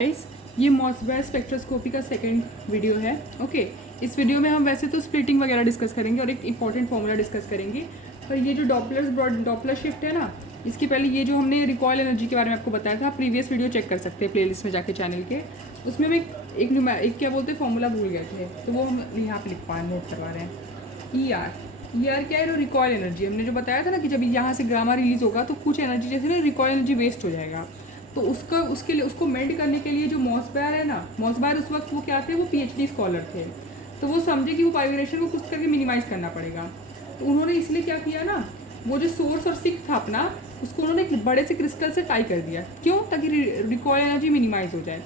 Guys, ये मॉसबेयर spectroscopy का second video है। ओके, इस वीडियो में हम वैसे तो स्प्लिटिंग वगैरह डिस्कस करेंगे और एक इंपॉर्टेंट फॉर्मूला डिस्कस करेंगे। पर ये जो डॉपलर शिफ्ट है ना, इसके पहले ये जो हमने रिकॉयल एनर्जी के बारे में आपको बताया था, प्रीवियस वीडियो चेक कर सकते हैं प्लेलिस्ट में जाके चैनल के। उसमें हम एक क्या बोलते हैं फॉर्मूला भूल गए थे, तो वो हम यहाँ पे लिख पाए नोट करवा रहे हैं। ई आर क्या है? रिकॉयल एनर्जी हमने जो बताया था ना कि जब यहाँ से गामा रिलीज होगा तो कुछ एनर्जी जैसे ना रिकॉयल एनर्जी वेस्ट हो जाएगा। तो उसके लिए उसको मेंट करने के लिए जो मॉसबेयर है ना, मॉसबेयर उस वक्त वो क्या थे, वो पीएचडी स्कॉलर थे। तो वो समझे कि वो वाइब्रेशन को कुछ करके मिनिमाइज करना पड़ेगा। तो उन्होंने इसलिए क्या किया ना, वो जो सोर्स और सिंक था अपना, उसको उन्होंने एक बड़े से क्रिस्टल से टाई कर दिया। क्यों? ताकि रिकॉयल एनर्जी मिनिमाइज हो जाए।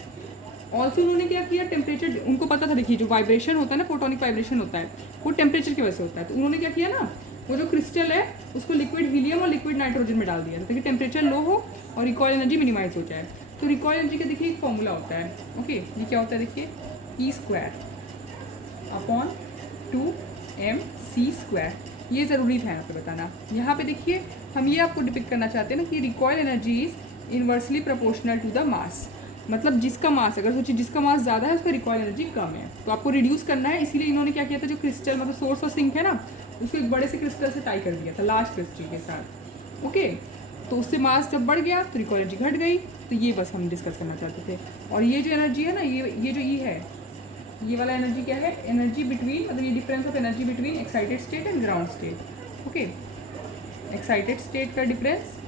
ऑल्सो उन्होंने क्या किया, टेम्परेचर उनको पता था। देखिए, जो वाइब्रेशन होता है ना, फोटोनिक वाइब्रेशन होता है, वो टेम्परेचर की वजह से होता है। तो उन्होंने क्या किया ना, वो जो क्रिस्टल है उसको लिक्विड हीलियम और लिक्विड नाइट्रोजन में डाल दिया ताकि टेम्परेचर लो हो और रिकॉयल एनर्जी मिनिमाइज हो जाए। तो रिकॉयल एनर्जी का देखिए एक फॉर्मूला होता है। ओके, ये क्या होता है? देखिए, E² अपॉन 2mc²। ये ज़रूरी था यहाँ पे बताना। यहाँ पे देखिए, हम ये आपको डिपिक्ट करना चाहते हैं ना कि recoil energy is inversely proportional to the mass. मतलब जिसका मास, अगर सोचिए जिसका मास ज़्यादा है उसका रिकॉयल एनर्जी कम है, तो आपको रिड्यूस करना है। इसीलिए इन्होंने क्या किया था, जो क्रिस्टल मतलब सोर्स और सिंक है ना, उसको एक बड़े से क्रिस्टल से टाई कर दिया था, लार्ज क्रिस्टल के साथ। ओके, तो उससे मास जब बढ़ गया तो रिकॉयल एनर्जी घट गई। तो ये बस हम डिस्कस करना चाहते थे। और ये जो एनर्जी है ना, ये जो ई है, ये वाला एनर्जी क्या है? एनर्जी बिटवीन, मतलब ये difference of energy between excited state and ground state. Okay, excited state का डिफरेंस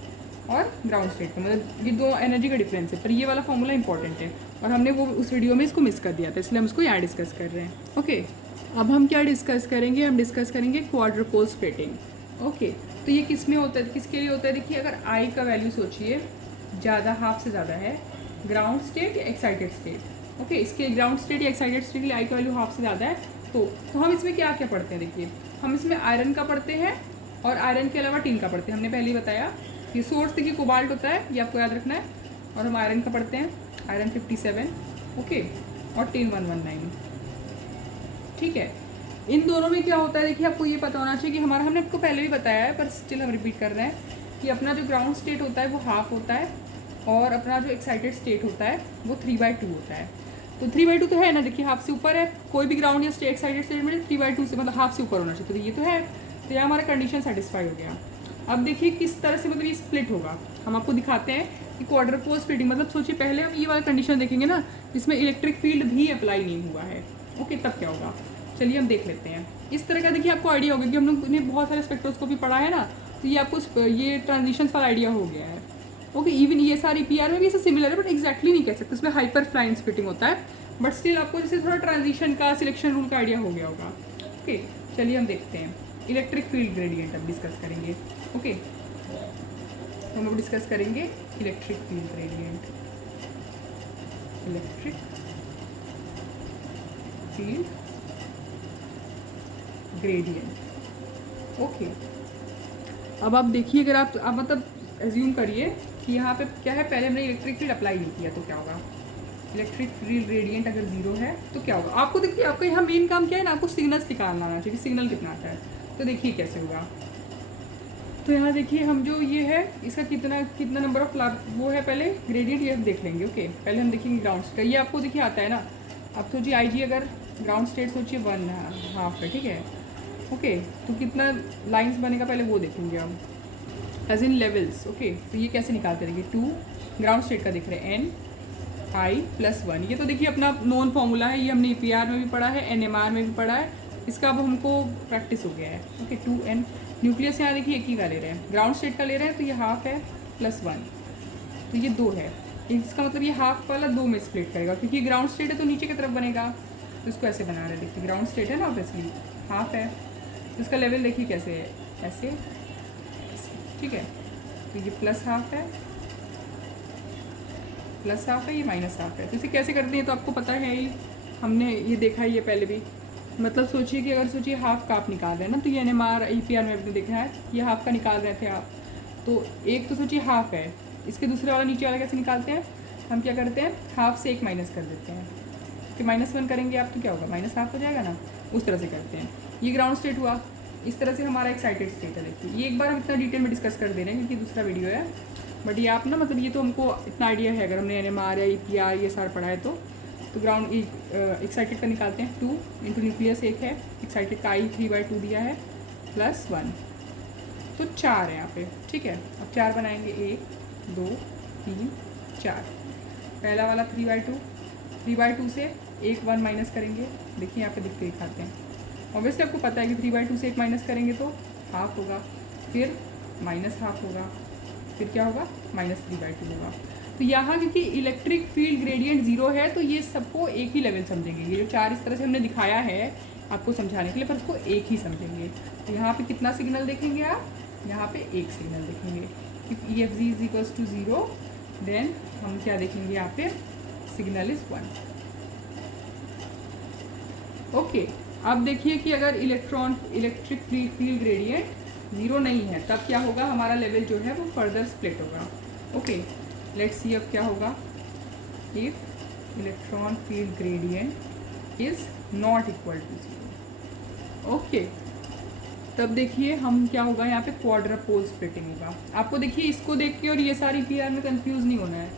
और ग्राउंड स्टेट का, मतलब ये दो एनर्जी का डिफरेंस है। पर ये वाला फॉर्मूला इंपॉर्टेंट है और हमने वो उस वीडियो में इसको मिस कर दिया था, इसलिए हम इसको यहाँ डिस्कस कर रहे हैं। ओके, अब हम क्या डिस्कस करेंगे? हम डिस्कस करेंगे क्वाड्रुपोल स्प्लिटिंग। ओके, तो ये किस में होता है, किसके लिए होता है? देखिए, अगर आई का वैल्यू सोचिए ज़्यादा, हाफ से ज़्यादा है, ग्राउंड स्टेट या एक्साइटेड स्टेट। ओके, इसके ग्राउंड स्टेट या एक्साइटेड स्टेट के लिए आई का वैल्यू हाफ से ज़्यादा है। तो हम इसमें क्या क्या पढ़ते हैं? देखिए, हम इसमें आयरन का पढ़ते हैं और आयरन के अलावा टिन का पढ़ते हैं। हमने पहले ही बताया कि सोर्स देखिए कोबाल्ट होता है, ये आपको याद रखना है। और हम आयरन का पढ़ते हैं, आयरन 57। ओके, और टिन 119। ठीक है, इन दोनों में क्या होता है? देखिए, आपको ये पता होना चाहिए कि हमारा, हमने आपको पहले भी बताया है पर स्टिल हम रिपीट कर रहे हैं कि अपना जो ग्राउंड स्टेट होता है वो हाफ होता है और अपना जो एक्साइटेड स्टेट होता है वो 3/2 होता है। तो 3/2 तो है ना, देखिए हाफ से ऊपर है। कोई भी ग्राउंड या एक्साइटेड स्टेट में 3/2 से, मतलब हाफ से ऊपर होना चाहिए। तो ये तो है, तो यहाँ हमारा कंडीशन सेटिस्फाई हो गया। अब देखिए किस तरह से मतलब ये स्प्लिट होगा, हम आपको दिखाते हैं कि क्वाड्रुपोल स्प्लिटिंग। मतलब सोचिए, पहले हम ये वाला कंडीशन देखेंगे ना, जिसमें इलेक्ट्रिक फील्ड भी अप्लाई नहीं हुआ है। ओके, तब क्या होगा? चलिए हम देख लेते हैं। इस तरह का देखिए आपको आइडिया होगा कि हम लोग ने बहुत सारे स्पेक्ट्रोस्कोपी पढ़ा है ना, तो ये आपको ये ट्रांजिशंस वाला आइडिया हो गया है। ओके, इवन ये सारी पीआर में भी इसे सिमिलर है, बट एग्जैक्टली नहीं कह सकते, उसमें हाइपर फ्लाइन स्प्लिटिंग होता है। बट स्टिल आपको जैसे थोड़ा ट्रांजिशन का, सिलेक्शन रूल का आइडिया हो गया होगा। ओके, चलिए हम देखते हैं। इलेक्ट्रिक फील्ड ग्रेडियंट अब डिस्कस करेंगे। ओके, तो हम अब डिस्कस करेंगे electric field gradient. Electric field gradient. Okay, अब आप देखिए, अगर आप मतलब एज्यूम करिए कि यहाँ पे क्या है, पहले हमने इलेक्ट्रिक फील्ड अप्लाई नहीं किया, तो क्या होगा? इलेक्ट्रिक फील्ड ग्रेडियंट अगर जीरो है तो क्या होगा? आपको देखिए, आपका यहाँ मेन काम क्या है ना, आपको सिग्नल्स निकालना आना चाहिए, सिग्नल कितना आता है। तो देखिए कैसे होगा। तो यहाँ देखिए, हम जो ये है इसका कितना नंबर ऑफ वो है, पहले ग्रेडियंट ये देख लेंगे। ओके, पहले हम देखेंगे ग्राउंड स्टेट। ये आपको देखिए आता है ना। अब सोचिए IG, अगर ग्राउंड स्टेट सोचिए 1/2 है, ठीक है। ओके, तो कितना लाइंस बनेगा पहले वो देखेंगे हम, एज इन लेवल्स। ओके, तो ये कैसे निकालते रहेंगे? 2 ग्राउंड स्टेट का देख रहे हैं, Ni+1। ये तो देखिए अपना नॉन फॉर्मूला है, ये हमने EPR में भी पढ़ा है, NMR में भी पढ़ा है। इसका अब हमको प्रैक्टिस हो गया है। ओके, 2n न्यूक्लियस यहाँ देखिए एक ही का ले रहे हैं, ग्राउंड स्टेट का ले रहे हैं, तो ये हाफ है +1, तो ये 2 है। इसका मतलब ये हाफ वाला 2 में स्प्लिट करेगा, क्योंकि ग्राउंड स्टेट है तो नीचे की तरफ बनेगा। तो इसको ऐसे बना रहे हैं, देखिए ग्राउंड स्टेट है ना, ऑब्वियसली हाफ है, तो इसका लेवल देखिए कैसे है, ऐसे, ठीक है। तो ये +1/2 है, +1/2 है, ये -1/2 है। तो इसे कैसे करते हैं तो आपको पता है ही, हमने ये देखा है ये पहले भी। मतलब सोचिए कि अगर सोचिए हाफ का आप निकाल रहे हैं ना, तो ये NMR EPR में आपने देखा है, ये हाफ का निकाल रहे थे आप। तो एक तो सोचिए हाफ है, इसके दूसरे वाला नीचे वाला कैसे निकालते हैं? हम क्या करते हैं, हाफ से 1 माइनस कर देते हैं, कि -1 करेंगे आप तो क्या होगा, -1/2 हो जाएगा ना, उस तरह से करते हैं। ये ग्राउंड स्टेट हुआ। इस तरह से हमारा एक्साइटेड स्टेट है। देखिए, ये एक बार हम इतना डिटेल में डिस्कस कर दे रहे हैं क्योंकि दूसरा वीडियो है। बट ये आप ना मतलब ये तो हमको इतना आइडिया है, अगर हमने NMR या EPR ये सारा पढ़ा है तो ग्राउंड एक्साइटेड का निकालते हैं। 2 इंटू न्यूक्लियस 1 है, एक्साइटेड का I 3/2 दिया है, +1 तो 4 है यहाँ पे। ठीक है, अब 4 बनाएंगे, 1 2 3 4। पहला वाला 3/2 से 1 माइनस करेंगे, देखिए यहाँ पे दिख के दिखाते हैं। ऑब्वियसली आपको पता है कि 3/2 से 1 माइनस करेंगे तो हाफ होगा, फिर -½ होगा, फिर क्या होगा -3/2 होगा। तो यहाँ क्योंकि इलेक्ट्रिक फील्ड ग्रेडियंट 0 है तो ये सबको एक ही लेवल समझेंगे। ये जो 4 इस तरह से हमने दिखाया है आपको समझाने के लिए, पर उसको एक ही समझेंगे। तो यहाँ पे कितना सिग्नल देखेंगे आप, यहाँ पे एक सिग्नल देखेंगे। इफ EFG = 0 देन हम क्या देखेंगे यहाँ पे, सिग्नल इज 1। ओके, अब देखिए कि अगर इलेक्ट्रिक फील्ड ग्रेडियंट 0 नहीं है तब क्या होगा, हमारा लेवल जो है वो फर्दर स्प्लिट होगा। ओके, लेट्स सी अब क्या होगा। If electron field gradient is not equal to 0, okay, तब देखिए हम क्या होगा, यहाँ पे क्वाड्रपोल स्प्लिटिंग होगा। आपको देखिए इसको देख के और ये सारी PR में कंफ्यूज नहीं होना है।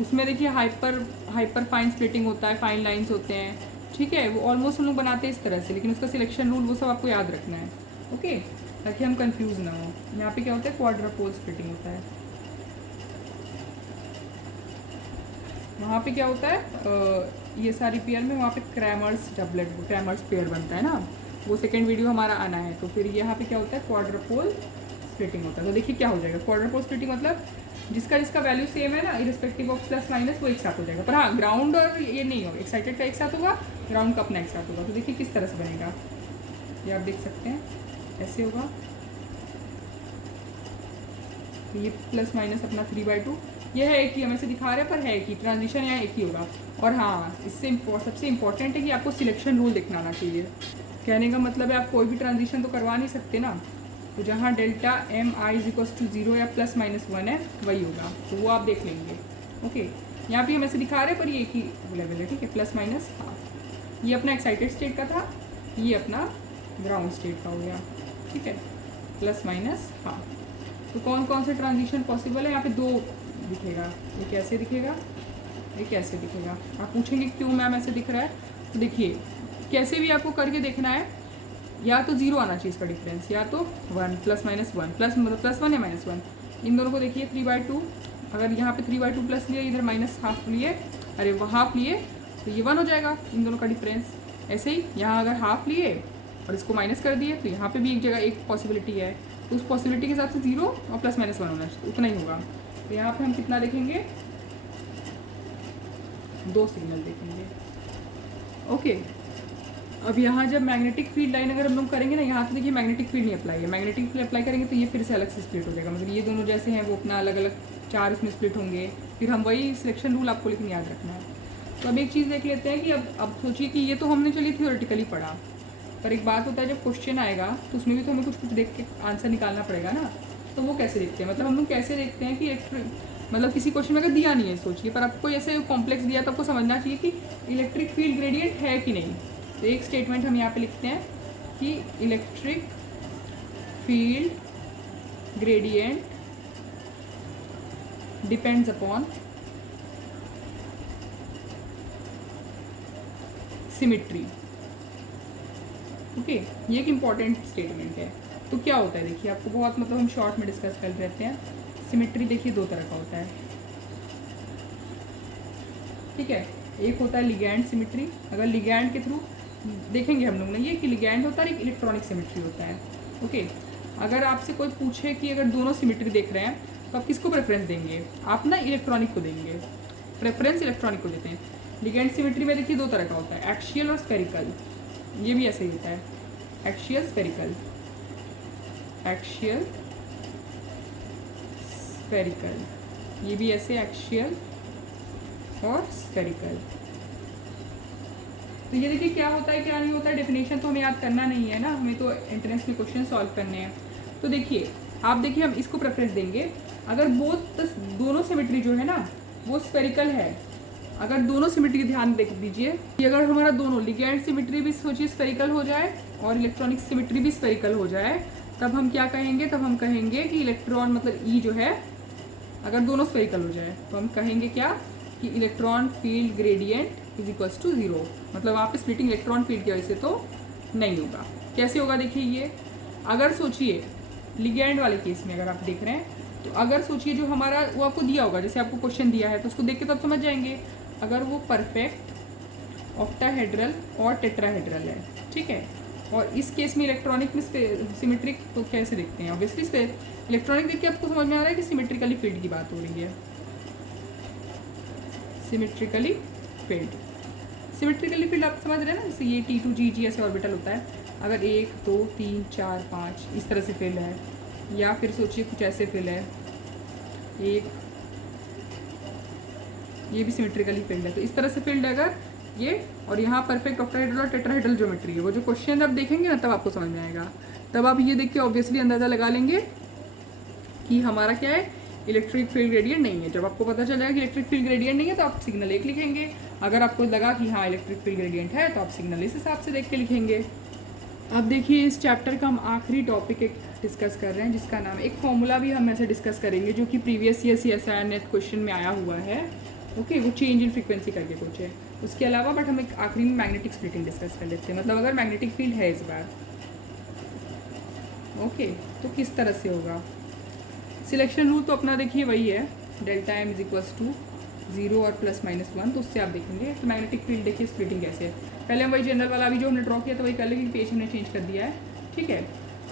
उसमें देखिए हाइपर फाइन स्प्लिटिंग होता है, फाइन लाइंस होते हैं, ठीक है, वो ऑलमोस्ट हम लोग बनाते हैं इस तरह से, लेकिन उसका सिलेक्शन रूल वो सब आपको याद रखना है। ओके, ताकि हम कंफ्यूज ना हो। यहाँ पे क्या होता है, क्वाड्रपोल स्प्लिटिंग होता है। वहाँ पे क्या होता है, ये सारी PR में वहाँ पे क्रैमर्स पेयर बनता है ना, वो सेकेंड वीडियो हमारा आना है। तो फिर यहाँ पे क्या होता है, क्वाड्रपोल स्प्लिटिंग होता है। तो देखिए क्या हो जाएगा, क्वाड्रपोल स्प्लिटिंग मतलब जिसका वैल्यू सेम है ना, इरिस्पेक्टिव ऑफ प्लस माइनस, वो एक साथ हो जाएगा। पर हाँ, ग्राउंड और ये नहीं होगा, एक्साइटेड का एक साथ होगा, ग्राउंड का अपना एक साथ होगा। तो देखिए किस तरह से बनेगा, ये आप देख सकते हैं, ऐसे होगा। ये प्लस माइनस अपना 3/2, ये है एक ही, हम ऐसे दिखा रहे हैं पर है एक ही, ट्रांजिशन यहाँ एक ही होगा। और हाँ, इससे सबसे इम्पॉर्टेंट है कि आपको सिलेक्शन रूल दिखना आना चाहिए। कहने का मतलब है आप कोई भी ट्रांजिशन तो करवा नहीं सकते ना, तो जहाँ डेल्टा MI = 0 या ±1 है वही होगा, तो वो आप देख लेंगे। ओके, यहाँ पे हम ऐसे दिखा रहे हैं पर ये एक ही लेवल है, ठीक है, ±½ ये अपना एक्साइटेड स्टेट का था, ये अपना ग्राउंड स्टेट का हो गया, ठीक है, ±½ तो कौन कौन से ट्रांजिशन पॉसिबल है, यहाँ पे 2 दिखेगा, ये कैसे दिखेगा, ये कैसे दिखेगा। आप पूछेंगे क्यों मैम ऐसे दिख रहा है, तो देखिए कैसे भी आपको करके देखना है, या तो 0 आना चाहिए इसका डिफरेंस, या तो 1 +-1 +1 या -1, इन दोनों को देखिए 3/2, अगर यहाँ पे 3/2 प्लस लिए, इधर -½ लिए, अरे वो हाफ लिए तो ये 1 हो जाएगा इन दोनों का डिफरेंस। ऐसे ही यहाँ अगर हाफ लिए और इसको माइनस कर दिए तो यहाँ पे भी एक जगह एक पॉसिबिलिटी है, तो उस पॉसिबिलिटी के हिसाब से 0 और +-1 होना चाहिए, उतना ही होगा। तो यहाँ पे हम कितना देखेंगे, 2 सिग्नल देखेंगे। ओके, अब यहाँ जब मैग्नेटिक फील्ड लाइन अगर हम लोग करेंगे ना, यहाँ तो देखिए मैग्नेटिक फील्ड नहीं अप्लाई है, मैग्नेटिक फील्ड अप्लाई करेंगे तो ये फिर से अलग से स्प्लिट हो जाएगा, मतलब ये दोनों जैसे हैं वो अपना अलग अलग 4 इसमें स्प्लिट होंगे, फिर हम वही सिलेक्शन रूल आपको लेकिन याद रखना है। तो अब एक चीज़ देख लेते हैं कि अब सोचिए कि ये तो हमने चलिए थियोरेटिकली पढ़ा, पर एक बात होता है जब क्वेश्चन आएगा तो उसमें भी तो हमें कुछ देख के आंसर निकालना पड़ेगा ना। तो वो कैसे देखते हैं, मतलब हम लोग कैसे देखते हैं कि मतलब किसी क्वेश्चन में अगर दिया नहीं है सोचिए, पर आपको ऐसे कॉम्प्लेक्स दिया तो आपको समझना चाहिए कि इलेक्ट्रिक फील्ड ग्रेडियंट है कि नहीं। तो एक स्टेटमेंट हम यहाँ पे लिखते हैं कि electric field gradient depends upon symmetry. Okay, ये एक इम्पॉर्टेंट स्टेटमेंट है। तो क्या होता है देखिए, आपको बहुत मतलब हम शॉर्ट में डिस्कस कर लेते हैं। सिमिट्री देखिए 2 तरह का होता है, ठीक है, एक होता है लिगैंड सिमिट्री, अगर लिगैंड के थ्रू देखेंगे हम लोग ना ये कि लिगैंड होता है, एक इलेक्ट्रॉनिक सिमिट्री होता है। ओके, अगर आपसे कोई पूछे कि अगर दोनों सिमिट्री देख रहे हैं तो आप किसको प्रेफरेंस देंगे, आप ना इलेक्ट्रॉनिक को देंगे, प्रेफरेंस इलेक्ट्रॉनिक को देते हैं। लिगैंड सिमिट्री में देखिए 2 तरह का होता है, एक्शियल और स्फेरिकल, ये भी ऐसे ही होता है, एक्शियल स्फेरिकल, एक्शियल स्फेरिकल, ये भी ऐसे एक्शियल और स्फेरिकल। तो ये देखिए क्या होता है क्या नहीं होता है, डेफिनेशन तो हमें याद करना नहीं है ना, हमें तो एंट्रेंस में क्वेश्चन सॉल्व करने हैं। तो देखिए आप देखिए हम इसको प्रेफरेंस देंगे अगर दोनों सिमेट्री जो है ना वो स्फेरिकल है। अगर दोनों सिमेट्री ध्यान देख दीजिए कि अगर हमारा दोनों लिगैंड सिमेट्री भी सोचिए स्फेरिकल हो जाए और इलेक्ट्रॉनिक सिमेट्री भी स्फेरिकल हो जाए, तब हम क्या कहेंगे, तब हम कहेंगे कि इलेक्ट्रॉन मतलब ई जो है अगर दोनों स्फेरिकल हो जाए तो हम कहेंगे क्या कि electron field gradient is equals to 0, मतलब वहाँ पे स्प्लिटिंग इलेक्ट्रॉन फील्ड की वजह से तो नहीं होगा। कैसे होगा देखिए ये, अगर सोचिए लिगैंड वाले केस में अगर आप देख रहे हैं तो अगर सोचिए जो हमारा वो आपको दिया होगा, जैसे आपको क्वेश्चन दिया है तो उसको देख के तो आप समझ जाएंगे, अगर वो परफेक्ट ऑक्टाहेड्रल और टेट्राहेड्रल है, ठीक है, और इस केस में इलेक्ट्रॉनिक में सिमेट्रिक, तो कैसे देखते हैं, ऑब्वियसली इलेक्ट्रॉनिक देख के आपको समझ में आ रहा है कि सिमेट्रिकली फील्ड की बात हो रही है, सिमेट्रिकली फील्ड। सिमेट्रिकली फील्ड आप समझ रहे हैं ना, जैसे ये T2G ऐसे ऑर्बिटल होता है, अगर 1 2 3 4 5 इस तरह से फील्ड है, या फिर सोचिए कुछ ऐसे फील्ड है, एक ये भी सिमेट्रिकली फील्ड है, तो इस तरह से फील्ड है अगर ये, और यहाँ परफेक्ट ऑक्टाहेड्रल और टेट्राहेड्रल ज्योमेट्री है, वो जो क्वेश्चन आप देखेंगे ना तब आपको समझ में आएगा, तब आप ये देख के ऑब्वियसली अंदाज़ा लगा लेंगे कि हमारा क्या है, इलेक्ट्रिक फील्ड ग्रेडियंट नहीं है। जब आपको पता चल जाएगा कि इलेक्ट्रिक फील्ड ग्रेडियंट नहीं है तो आप सिग्नल 1 लिखेंगे, अगर आपको लगा कि हाँ इलेक्ट्रिक फील्ड ग्रेडियंट है तो आप सिग्नल इस हिसाब से देख के लिखेंगे। अब देखिए इस चैप्टर का हम आखिरी टॉपिक एक डिस्कस कर रहे हैं जिसका नाम, एक फॉर्मूला भी हम ऐसे डिस्कस करेंगे जो कि previous year CSIR net question में आया हुआ है, ओके, वो चेंज इन फ्रीक्वेंसी करके कुछ है। उसके अलावा बट हम एक आखिरी में मैग्नेटिक स्प्लिटिंग डिस्कस कर लेते हैं, मतलब अगर मैग्नेटिक फील्ड है इस बार, ओके, तो किस तरह से होगा। सिलेक्शन रूल तो अपना देखिए वही है, delta M is equals to 0 और ±1, तो उससे आप देखेंगे। तो मैग्नेटिक फील्ड देखिए स्प्लिटिंग कैसे है, पहले हम वही जनरल वाला भी जो हमने ड्रॉ किया था वही कर लेंगे, पेज हमने चेंज कर दिया है, ठीक है।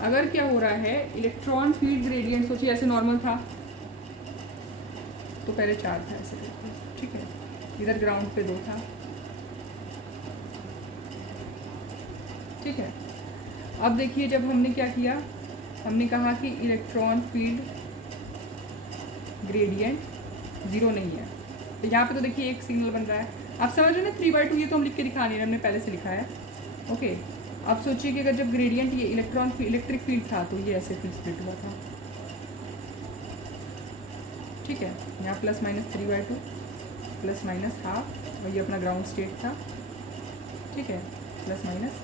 अगर क्या हो रहा है, इलेक्ट्रॉन फील्ड ग्रेडियंट सोचिए ऐसे नॉर्मल था तो पहले 4 था ऐसे, ठीक है, इधर ग्राउंड पे 2 था, ठीक है। अब देखिए जब हमने क्या किया, हमने कहा कि इलेक्ट्रॉन फील्ड ग्रेडियंट 0 नहीं है, तो यहाँ पे तो देखिए एक सिग्नल बन रहा है, आप समझ रहे हैं ना 3/2, ये तो हम लिख के दिखा नहीं रहे, हमने पहले से लिखा है, ओके। अब सोचिए कि अगर जब ग्रेडियंट ये इलेक्ट्रिक फील्ड था तो ये ऐसे फील्ड स्प्लिट हुआ था, ठीक है, यहाँ ±3/2 ±½ और ये अपना ग्राउंड स्टेट था, ठीक है, ±½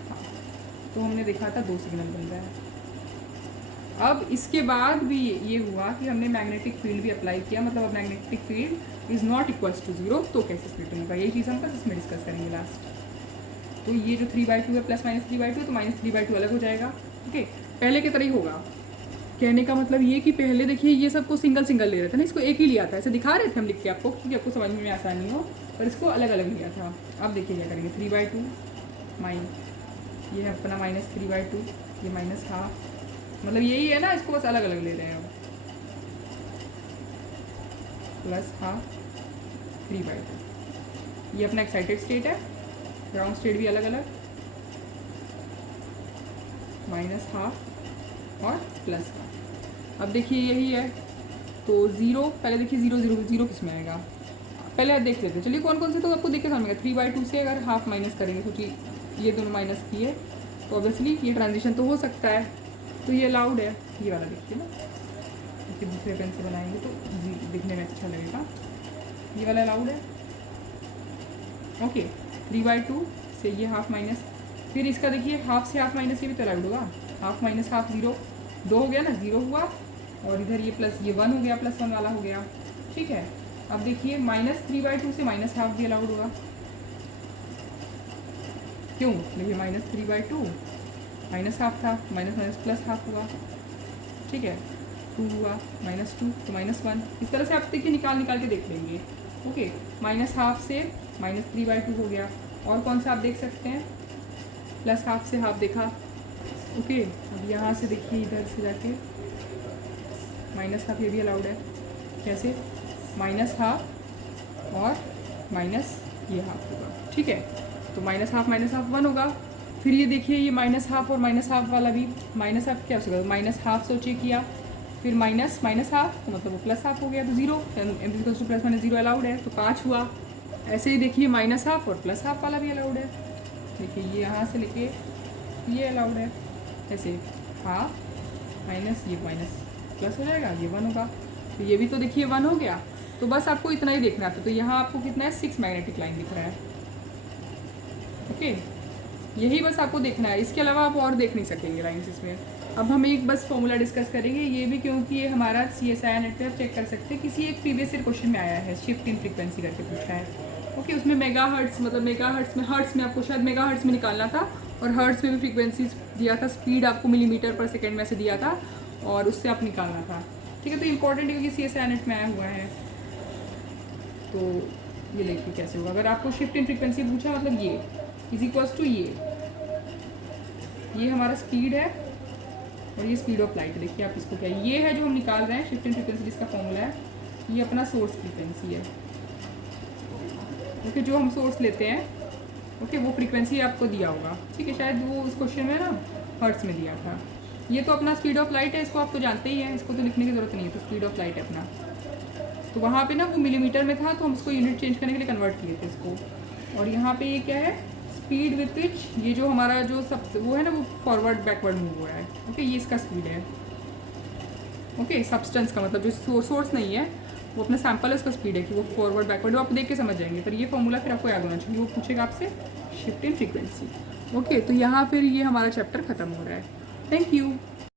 तो हमने देखा था 2 सिग्नल बन रहा है। अब इसके बाद भी ये हुआ कि हमने मैग्नेटिक फील्ड भी अप्लाई किया, मतलब अब magnetic field is not equals to 0, तो कैसे स्प्लिटिंग होगा, यही चीज़ हम बस इसमें डिस्कस करेंगे लास्ट। तो ये जो 3/2 है ±3/2, तो -3/2 अलग हो जाएगा, ओके, पहले की तरह ही होगा। कहने का मतलब ये कि पहले देखिए ये सबको सिंगल सिंगल ले रहे थे ना, इसको एक ही लिया था, ऐसे दिखा रहे थे हम लिख के आपको कि आपको समझने में आसानी हो, पर इसको अलग अलग लिया था। अब देखिए क्या करेंगे, 3/2 ये है अपना -3/2, ये -½ मतलब यही है ना, इसको बस अलग अलग ले रहे हैं अब, +½ 3/2, ये अपना एक्साइटेड स्टेट है, ग्राउंड स्टेट भी अलग अलग, -½ और +½ अब देखिए यही है, तो 0 पहले देखिए 0 0 0 किस में आएगा, पहले आप देख लेते हैं, चलिए कौन कौन से, तो आपको देख के समझेगा। 3/2 से अगर ½ माइनस करेंगे, सोचिए ये दोनों माइनस किए तो ऑब्वियसली ये ट्रांजिशन तो हो सकता है, तो ये अलाउड है, ये वाला देखिए ना, फिर दूसरे पेन से बनाएंगे तो दिखने में अच्छा लगेगा, ये वाला अलाउड है, ओके। 3/2 से ये ½ माइनस, फिर इसका देखिए ½ से ½ माइनस, ये भी तो अलाउड होगा, ½ माइनस ½ 0, 2 हो गया ना, 0 हुआ, और इधर ये प्लस ये 1 हो गया, +1 वाला हो गया, ठीक है। अब देखिए -3/2 से -½ भी अलाउड होगा, क्यों, देखिए -3/2 -½ था, माइनस +½ हुआ, ठीक है, 2 हुआ, -2 तो -1, इस तरह से आप देखिए निकाल के देख लेंगे, ओके। -½ से -3/2 हो गया, और कौन सा आप देख सकते हैं, +½ से ½ देखा, ओके। अब यहाँ से देखिए इधर से जाके -½ ये भी अलाउड है, कैसे, -½ और माइनस ये ½ होगा, ठीक है, तो -½ 1 होगा, फिर ये देखिए ये -½ और -½ वाला भी, -½ क्या होगा, -½ सोचिए किया, फिर -½ तो मतलब वो +½ हो गया, तो 0 +-0 अलाउड है, तो 5 हुआ। ऐसे ही देखिए -½ और +½ वाला भी अलाउड है, देखिए ये यहाँ से लेके ये अलाउड है, ऐसे ½ माइनस ये माइनस प्लस हो जाएगा, ये 1 होगा, तो ये भी तो देखिए 1 हो गया। तो बस आपको इतना ही देखना था, तो यहाँ आपको कितना है, 6 मैग्नेटिक लाइन दिख रहा है, ओके, यही बस आपको देखना है, इसके अलावा आप और देख नहीं सकेंगे लाइन्स इसमें। अब हम एक बस फॉर्मूला डिस्कस करेंगे, ये भी क्योंकि ये हमारा CSIR नेट पे आप चेक कर सकते हैं, किसी एक प्रीवियस ईयर क्वेश्चन में आया है, शिफ्ट इन फ्रीक्वेंसी करके पूछा है। ओके, उसमें मेगाहर्ट्ज़ मतलब मेगाहर्ट्ज़ में, हर्ट्ज़ में आपको शायद मेगाहर्ट्ज़ में निकालना था, और हर्ट्ज़ में भी फ्रीक्वेंसी दिया था, स्पीड आपको मिलीमीटर पर सेकेंड में से दिया था, और उससे आप निकालना था। ठीक है, तो इंपॉर्टेंट है क्योंकि CSIR नेट में आया हुआ है। तो ये देखिए कैसे होगा, अगर आपको शिफ्ट इन फ्रीक्वेंसी पूछा, मतलब ये इज इक्वल्स टू ये हमारा स्पीड है और ये स्पीड ऑफ लाइट। देखिए आप इसको क्या, ये है जो हम निकाल रहे हैं शिफ्ट इन फ्रीक्वेंसी जिसका फॉर्मूला है, ये अपना सोर्स फ्रीक्वेंसी है। ओके, जो हम सोर्स लेते हैं, ओके, वो फ्रीक्वेंसी आपको दिया होगा। ठीक है, शायद वो उस क्वेश्चन में ना हर्ट्स में दिया था। ये तो अपना स्पीड ऑफ लाइट है, इसको आप तो जानते ही हैं, इसको तो लिखने की ज़रूरत नहीं है, तो स्पीड ऑफ लाइट है अपना। तो वहाँ पे ना वो मिलीमीटर में था, तो हम उसको यूनिट चेंज करने के लिए कन्वर्ट किए थे इसको। और यहाँ पे ये क्या है, स्पीड विथ विच ये जो हमारा जो सब वो है ना, वो फॉरवर्ड बैकवर्ड मूव हो रहा है। ओके, ये इसका स्पीड है। ओके, सब्सटेंस का मतलब जो सोर्स नहीं है, वो अपना सैंपल है, उसका स्पीड है कि वो फॉरवर्ड बैकवर्ड, वो आप देख के समझ जाएंगे। पर ये फॉर्मूला फिर आपको याद होना चाहिए, वो पूछेगा आपसे शिफ्ट इन फ्रीक्वेंसी। ओके, तो यहाँ फिर ये हमारा चैप्टर खत्म हो रहा है। Thank you.